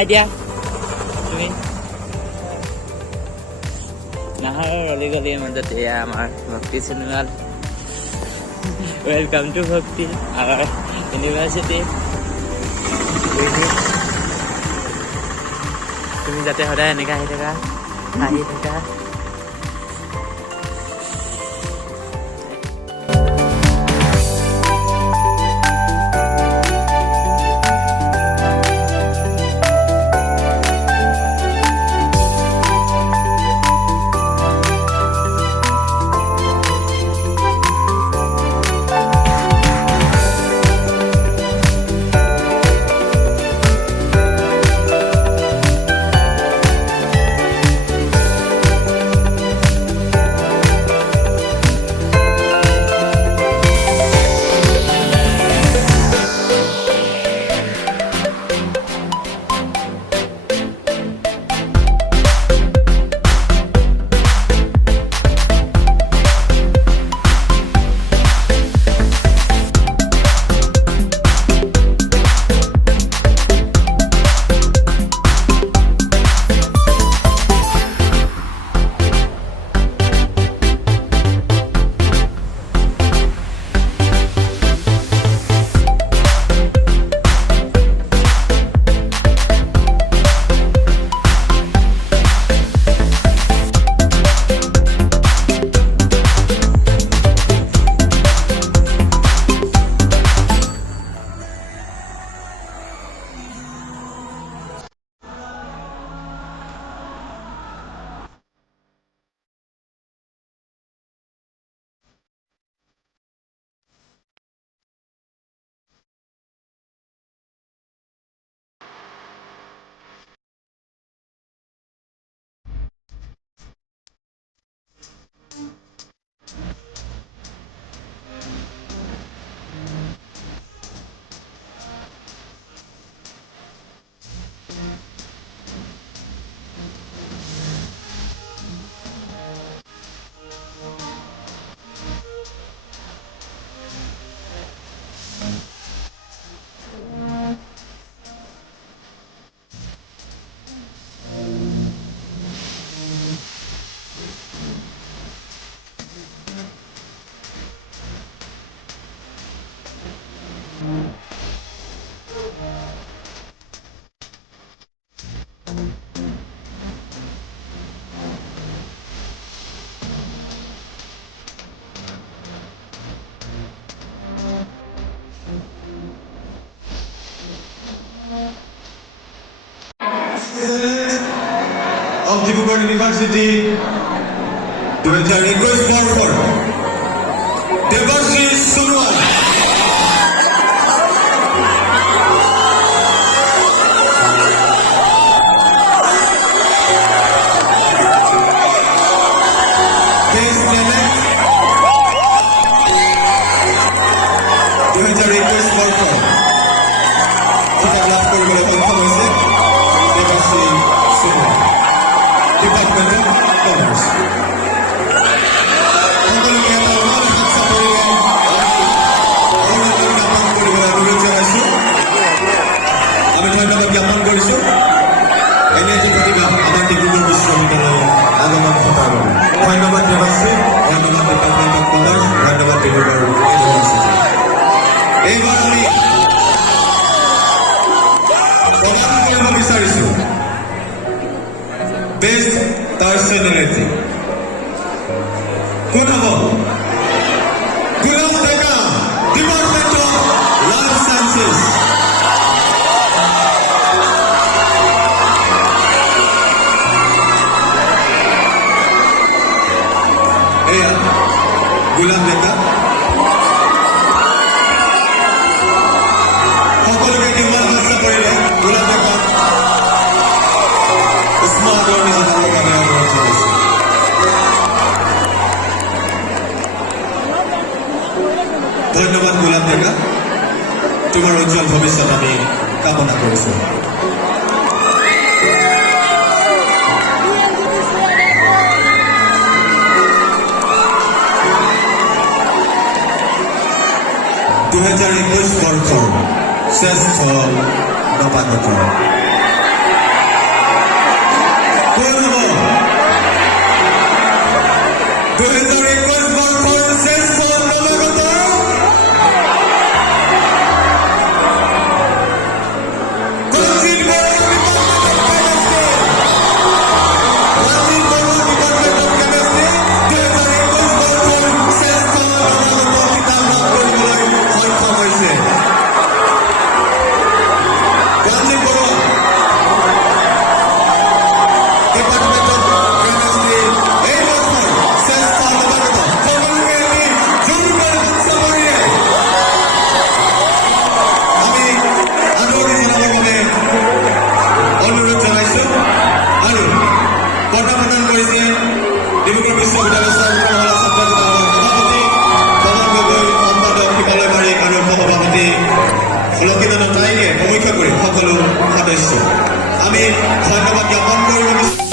হাই দিয়া তুমি নাহৰৰ অলিগলিৰ মাজত এয়া আমাৰ ভক্তি চেনেল ওয়েলকাম টু ভক্তি আৱাৰ ইউনিভাৰ্চিটি তুমি যাতে সদায় এনেকৈ আহি থাকা of Dibrugarh University 2021 for Debashri Sonowal. ধন্যবাদ দেবাশ্রী, ধন্যবাদ ডিপার্টমেন্ট অফ কমার্স, ধন্যবাদ ডিব্রুগড় ইউনিভার্সিটি। এইবাৰ আমি প্ৰদান কৰিব বিচাৰিছো বেষ্ট পাৰ্চনেলিটি। কোন হ'ব? গুলাম ডেকা, ডিপার্টমেন্ট অফ লাইফ সায়েন্সেস। গুলাম ডেকা সকলোকে কিমান আশা কৰিলে গুলাম ডেকা স্মাৰ্ট অৰ্গেনাইজেশ্যনৰ কাৰণে অনুৰোধ জনাইছো। ধন্যবাদ গুলাম ডেকা, তোমাৰ উজ্জ্বল ভৱিষ্যত আমি কামনা কৰিছো। শ্ৰেষ্ঠ নবাগত কোন হব 2021 বৰ্ষৰ শ্ৰেষ্ঠ নৱাগত কঞ্জিত ডিব্ৰুগড় বিশ্ববিদ্যালয় ছাত্ৰ সভাপতি পৱন গগৈ সম্পাদক হিমালয় বাৰিক আৰু সভাপতি লক্ষীনাথ ৰায়কে প্ৰমুখ্য কৰি সকলো সদস্য আমি ধন্যবাদ জ্ঞাপন কৰিব বিচাৰিছোঁ।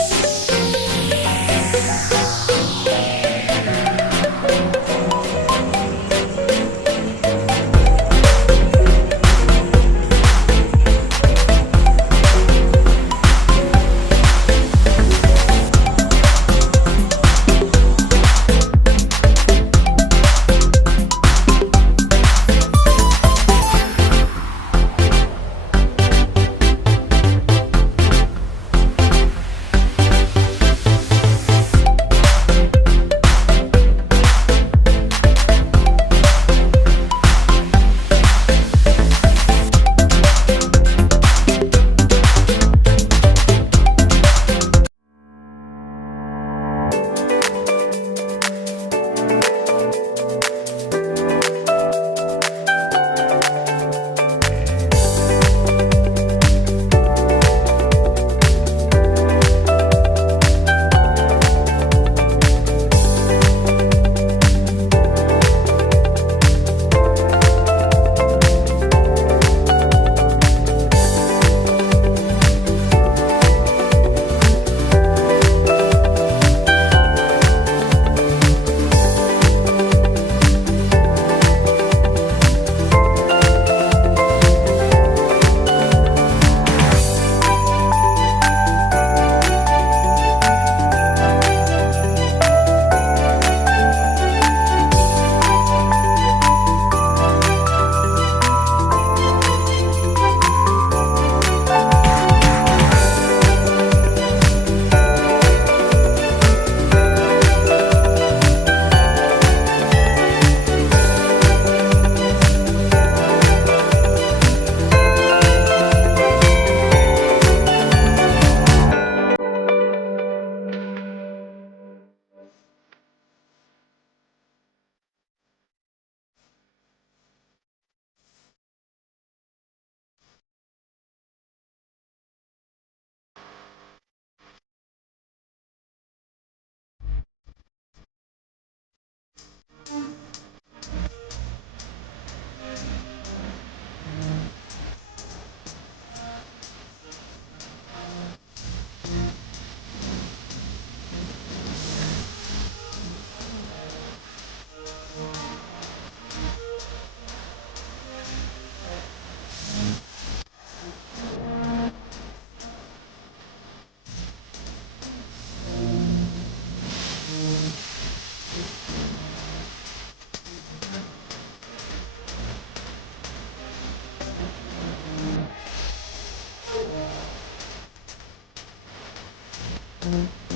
Mm-hmm.